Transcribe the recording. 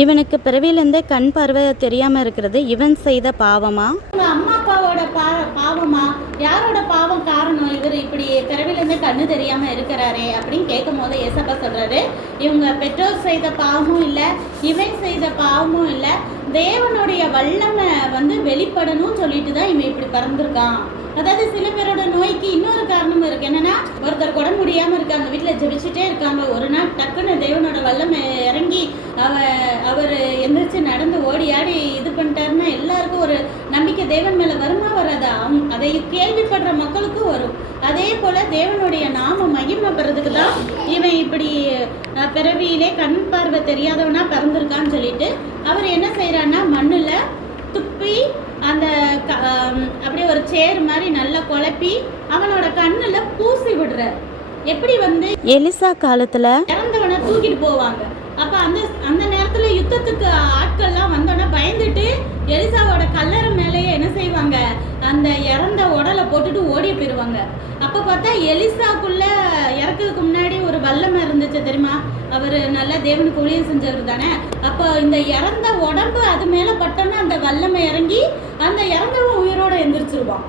இவனுக்கு பிறவிலேருந்தே கண் பார்வை தெரியாமல் இருக்கிறது இவன் செய்த பாவமா, அம்மா அப்பாவோட பாவமா, யாரோட பாவம் காரணம்? இவர் இப்படி பிறவிலேருந்தே கண்ணு தெரியாமல் இருக்கிறாரே அப்படின்னு கேட்கும் போது ஏசப்பா சொல்கிறாரு, இவங்க பெற்றோர் செய்த பாவமும் இல்லை, இவன் செய்த பாவமும் இல்லை, தேவனுடைய வல்லமை வெளிப்படணும்னு சொல்லிட்டு தான் இவன் இப்படி பிறந்திருக்கான். அதாவது சில பேரோட நோய்க்கு இன்னொரு காரணம் இருக்கு. என்னன்னா, ஒருத்தர் கூட முடியாம இருக்காங்க, வீட்டில் ஜெபிச்சுட்டே இருக்காங்க. ஒரு நாள் டக்குன்னு தேவனோட வல்லமை இறங்கி அவர் எந்திரிச்சு நடந்து ஓடி ஆடி இது பண்ணிட்டாருன்னா எல்லாருக்கும் ஒரு நம்பிக்கை தேவன் மேல வருமா வராதா? அதை கேள்விப்படுற மக்களுக்கும் வரும். அதே போல தேவனுடைய நாம மகிமைப்படுறதுக்கு தான் இவன் இப்படி பிறவியிலே கண் பார்வை தெரியாதவனா பிறந்திருக்கான்னு சொல்லிட்டு அவர் என்ன செய்யறான்னா, மண்ணுல துப்பி அந்த அப்படியே ஒரு சேர் மாதிரி நல்லா குழப்பி அவனோட கண்ணுல பூசி விடுற. எப்படி எலிசா காலத்துல இறந்தவனை தூக்கிட்டு போவாங்க. அப்ப அந்த நேரத்துல யுத்தத்துக்கு ஆட்கள்லாம் வந்தோன்னா பயந்துட்டு எலிசாவோட கல்லறை மேலேயே என்ன செய்வாங்க, அந்த இறந்த உடலை போட்டுட்டு ஓடி போயிடுவாங்க. அப்ப பார்த்தா எலிசாக்குள்ள இறக்கிறதுக்கு முன்னாடி ஒரு வல்லமை இருந்துச்சு தெரியுமா? அவர் நல்லா தேவனுக்கு ஊழியம் செஞ்சவர் தானே. அப்போ இந்த இறந்த உடம்பு அது மேல பட்டோன்னா அந்த வல்லமை இறங்கி அந்த இறந்தவன் உயிரோட எந்திரிச்சிருவான்.